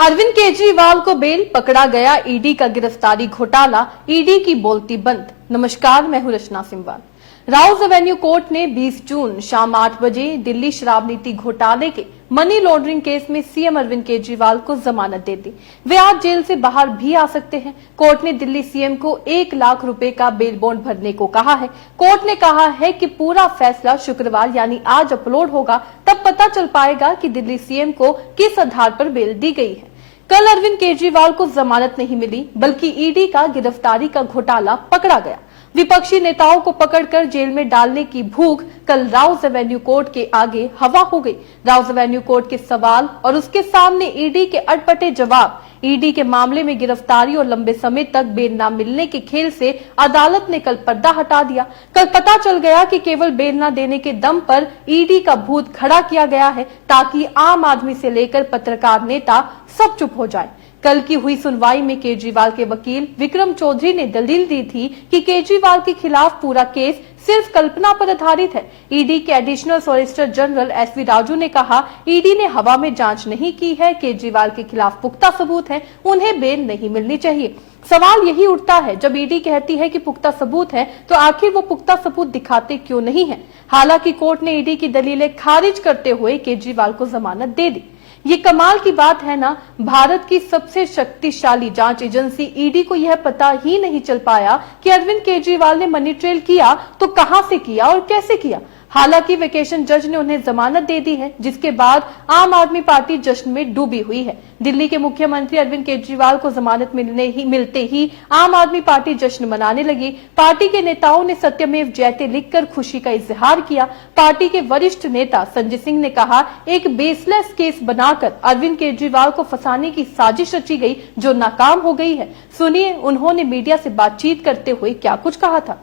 अरविंद केजरीवाल को बेल, पकड़ा गया ईडी का गिरफ्तारी घोटाला, ईडी की बोलती बंद। नमस्कार, मैं हूं रचना सिंबाल। राउज एवेन्यू कोर्ट ने 20 जून शाम 8 बजे दिल्ली शराब नीति घोटाले के मनी लॉन्ड्रिंग केस में सीएम अरविंद केजरीवाल को जमानत दे दी। वे आज जेल से बाहर भी आ सकते हैं। कोर्ट ने दिल्ली सीएम को 1 लाख रुपए का बेल बॉन्ड भरने को कहा है। कोर्ट ने कहा है कि पूरा फैसला शुक्रवार यानी आज अपलोड होगा, तब पता चल पाएगा कि दिल्ली सीएम को किस आधार पर बेल दी गई है। कल अरविंद केजरीवाल को जमानत नहीं मिली, बल्कि ईडी का गिरफ्तारी का घोटाला पकड़ा गया। विपक्षी नेताओं को पकड़कर जेल में डालने की भूख कल राउज एवेन्यू कोर्ट के आगे हवा हो गई। राउज एवेन्यू कोर्ट के सवाल और उसके सामने ईडी के अटपटे जवाब, ईडी के मामले में गिरफ्तारी और लंबे समय तक बेल न मिलने के खेल से अदालत ने कल पर्दा हटा दिया। कल पता चल गया कि केवल बेल न देने के दम पर ईडी का भूत खड़ा किया गया है, ताकि आम आदमी से लेकर पत्रकार, नेता सब चुप हो जाए। कल की हुई सुनवाई में केजरीवाल के वकील विक्रम चौधरी ने दलील दी थी कि केजरीवाल के खिलाफ पूरा केस सिर्फ कल्पना पर आधारित है। ईडी के additional solicitor general SV Raju ने कहा, ईडी ने हवा में जांच नहीं की है, केजरीवाल के खिलाफ पुख्ता सबूत है, उन्हें बेल नहीं मिलनी चाहिए। सवाल यही उठता है, जब ईडी कहती है कि पुख्ता सबूत है, तो आखिर वो पुख्ता सबूत दिखाते क्यों नहीं है। हालांकि कोर्ट ने ईडी की दलीलें खारिज करते हुए केजरीवाल को जमानत दे दी। ये कमाल की बात है ना, भारत की सबसे शक्तिशाली जांच एजेंसी ईडी को यह पता ही नहीं चल पाया कि अरविंद केजरीवाल ने मनी ट्रेल किया तो कहां से किया और कैसे किया। हालांकि वेकेशन जज ने उन्हें जमानत दे दी है, जिसके बाद आम आदमी पार्टी जश्न में डूबी हुई है। दिल्ली के मुख्यमंत्री अरविंद केजरीवाल को जमानत मिलते ही आम आदमी पार्टी जश्न मनाने लगी। पार्टी के नेताओं ने सत्यमेव जयते लिखकर खुशी का इजहार किया। पार्टी के वरिष्ठ नेता संजय सिंह ने कहा, एक बेसलेस केस बनाकर अरविंद केजरीवाल को फंसाने की साजिश रची गई, जो नाकाम हो गई है। सुनिए उन्होंने मीडिया से बातचीत करते हुए क्या कुछ कहा था।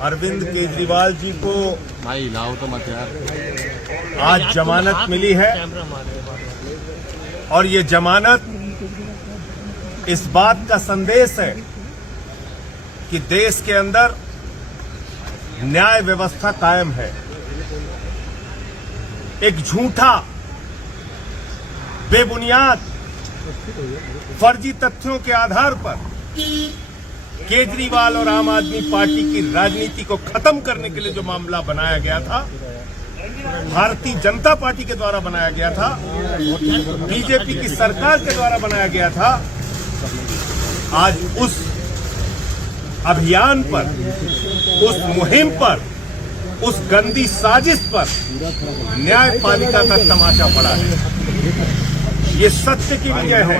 अरविंद केजरीवाल जी को भाई लाओ तो मत यार। आज जमानत मिली है और ये जमानत इस बात का संदेश है कि देश के अंदर न्याय व्यवस्था कायम है। एक झूठा, बेबुनियाद, फर्जी तथ्यों के आधार पर केजरीवाल और आम आदमी पार्टी की राजनीति को खत्म करने के लिए जो मामला बनाया गया था, भारतीय जनता पार्टी के द्वारा बनाया गया था, बीजेपी की सरकार के द्वारा बनाया गया था, आज उस अभियान पर, उस मुहिम पर, उस गंदी साजिश पर न्यायपालिका का तमाचा पड़ा है। ये सत्य की वजह है।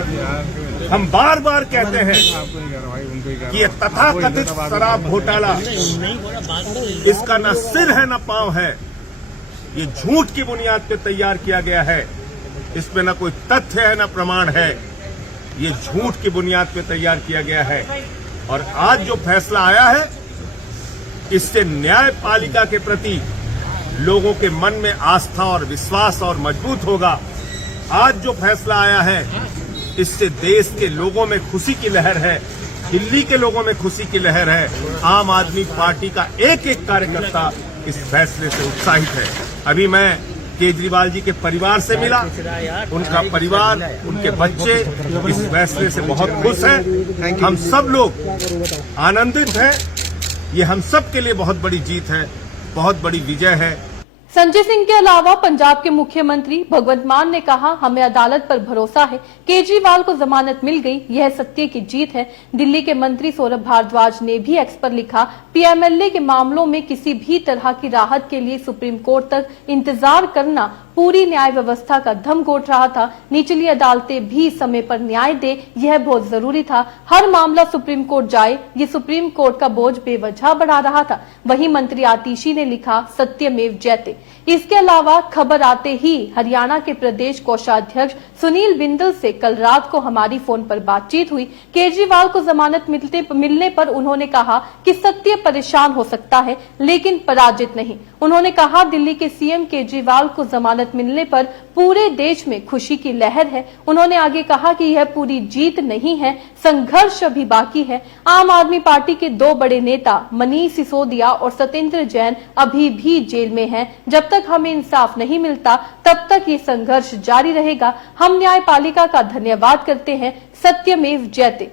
हम बार बार कहते हैं कि ये तथाकथित शराब घोटाला, इसका न सिर है न पांव है। ये झूठ की बुनियाद पर तैयार किया गया है। इसमें न कोई तथ्य है न प्रमाण है। ये झूठ की बुनियाद पर तैयार किया गया है। और आज जो फैसला आया है, इससे न्यायपालिका के प्रति लोगों के मन में आस्था और विश्वास और मजबूत होगा। आज जो फैसला आया है, इससे देश के लोगों में खुशी की लहर है, दिल्ली के लोगों में खुशी की लहर है। आम आदमी पार्टी का एक एक कार्यकर्ता इस फैसले से उत्साहित है। अभी मैं केजरीवाल जी के परिवार से मिला, उनका परिवार, उनके बच्चे इस फैसले से बहुत खुश हैं। हम सब लोग आनंदित हैं। ये हम सब के लिए बहुत बड़ी जीत है, बहुत बड़ी विजय है। संजय सिंह के अलावा पंजाब के मुख्यमंत्री भगवंत मान ने कहा, हमें अदालत पर भरोसा है, केजरीवाल को जमानत मिल गई, यह सत्य की जीत है। दिल्ली के मंत्री सौरभ भारद्वाज ने भी एक्स पर लिखा, पीएमएलए के मामलों में किसी भी तरह की राहत के लिए सुप्रीम कोर्ट तक इंतजार करना पूरी न्याय व्यवस्था का दम घोट रहा था। निचली अदालतें भी समय पर न्याय दे, यह बहुत जरूरी था। हर मामला सुप्रीम कोर्ट जाए, ये सुप्रीम कोर्ट का बोझ बेवजह बढ़ा रहा था। वहीं मंत्री आतिशी ने लिखा, सत्यमेव जयते। इसके अलावा खबर आते ही हरियाणा के प्रदेश कोषाध्यक्ष सुनील बिंदल से कल रात को हमारी फोन पर बातचीत हुई। केजरीवाल को जमानत मिलने पर उन्होंने कहा कि सत्य परेशान हो सकता है, लेकिन पराजित नहीं। उन्होंने कहा, दिल्ली के सीएम केजरीवाल को जमानत जमानत मिलने पर पूरे देश में खुशी की लहर है। उन्होंने आगे कहा कि यह पूरी जीत नहीं है, संघर्ष अभी बाकी है। आम आदमी पार्टी के दो बड़े नेता मनीष सिसोदिया और सत्येंद्र जैन अभी भी जेल में हैं। जब तक हमें इंसाफ नहीं मिलता तब तक ये संघर्ष जारी रहेगा। हम न्यायपालिका का धन्यवाद करते हैं। सत्यमेव जयते।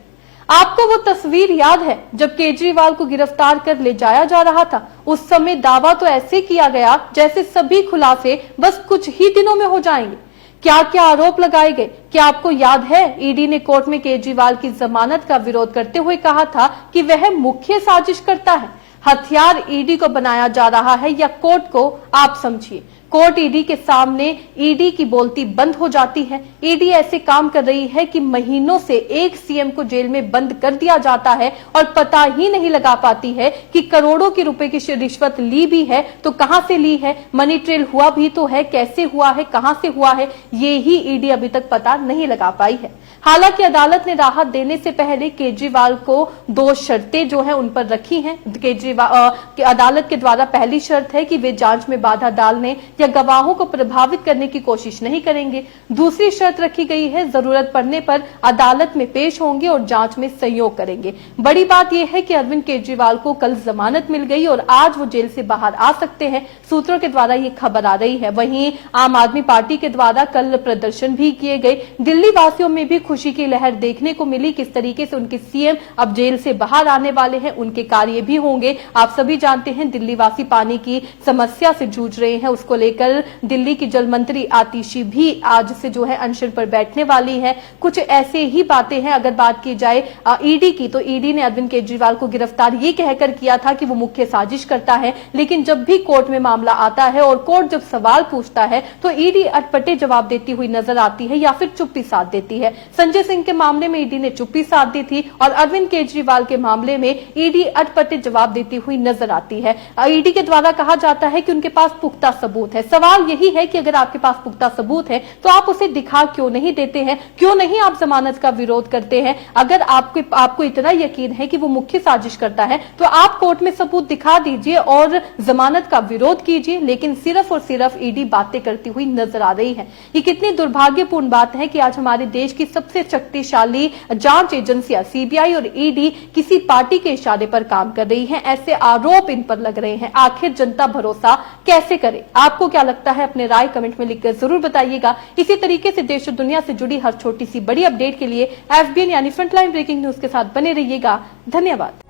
आपको वो तस्वीर याद है जब केजरीवाल को गिरफ्तार कर ले जाया जा रहा था? उस समय दावा तो ऐसे किया गया जैसे सभी खुलासे बस कुछ ही दिनों में हो जाएंगे। क्या क्या आरोप लगाए गए? क्या आपको याद है ईडी ने कोर्ट में केजरीवाल की जमानत का विरोध करते हुए कहा था कि वह मुख्य साजिश करता है। हथियार ईडी को बनाया जा रहा है या कोर्ट को? आप समझिए। कोर्ट ईडी के सामने ईडी की बोलती बंद हो जाती है। ईडी ऐसे काम कर रही है कि महीनों से एक सीएम को जेल में बंद कर दिया जाता है और पता ही नहीं लगा पाती है कि करोड़ों के रुपए की रिश्वत ली भी है तो कहां से ली है, मनी ट्रेल हुआ भी तो है, कैसे हुआ है, कहां से हुआ है, ये ही ईडी अभी तक पता नहीं लगा पाई है। हालांकि अदालत ने राहत देने से पहले केजरीवाल को दो शर्तें जो है उन पर रखी हैं। केजरीवाल अदालत के द्वारा पहली शर्त है कि वे जांच में बाधा डालने या गवाहों को प्रभावित करने की कोशिश नहीं करेंगे। दूसरी शर्त रखी गई है, जरूरत पड़ने पर अदालत में पेश होंगे और जांच में सहयोग करेंगे। बड़ी बात यह है कि अरविंद केजरीवाल को कल जमानत मिल गई और आज वो जेल से बाहर आ सकते हैं। सूत्रों के द्वारा ये खबर आ रही है। वहीं आम आदमी पार्टी के द्वारा कल प्रदर्शन भी किए गए। दिल्ली वासियों में भी खुशी की लहर देखने को मिली। किस तरीके से उनके सीएम अब जेल से बाहर आने वाले हैं, उनके कार्य भी होंगे। आप सभी जानते हैं दिल्ली वासी पानी की समस्या से जूझ रहे हैं। उसको लेकर दिल्ली की जल मंत्री आतिशी भी आज से जो है अनशन पर बैठने वाली है। कुछ ऐसे ही बातें हैं। अगर बात की जाए ईडी की, तो ईडी ने अरविंद केजरीवाल को गिरफ्तार ये कहकर किया था कि वो मुख्य साजिश करता है। लेकिन जब भी कोर्ट में मामला आता है और कोर्ट जब सवाल पूछता है तो ईडी अटपटे जवाब देती हुई नजर आती है या फिर चुप्पी साध देती है। संजय सिंह के मामले में ईडी ने चुप्पी साध दी थी और अरविंद केजरीवाल के मामले में ईडी अटपटे जवाब देती हुई नजर आती है। ईडी के द्वारा कहा जाता है कि उनके पास पुख्ता सबूत है। सवाल यही है कि अगर आपके पास पुख्ता सबूत है तो आप उसे दिखा क्यों नहीं देते हैं? क्यों नहीं आप जमानत का विरोध करते हैं? अगर आपको इतना यकीन है कि वो मुख्य साजिश करता है तो आप कोर्ट में सबूत दिखा दीजिए और जमानत का विरोध कीजिए। लेकिन सिर्फ और सिर्फ ईडी बातें करती हुई नजर आ रही है। ये कितनी दुर्भाग्यपूर्ण बात है कि आज हमारे देश की सबसे शक्तिशाली जांच एजेंसियां सीबीआई और ईडी किसी पार्टी के इशारे पर काम कर रही है। ऐसे आरोप इन पर लग रहे हैं। आखिर जनता भरोसा कैसे करे? आपको क्या लगता है? अपने राय कमेंट में लिखकर जरूर बताइएगा। इसी तरीके से देश और दुनिया से जुड़ी हर छोटी सी बड़ी अपडेट के लिए FBN यानी फ्रंटलाइन ब्रेकिंग न्यूज के साथ बने रहिएगा। धन्यवाद।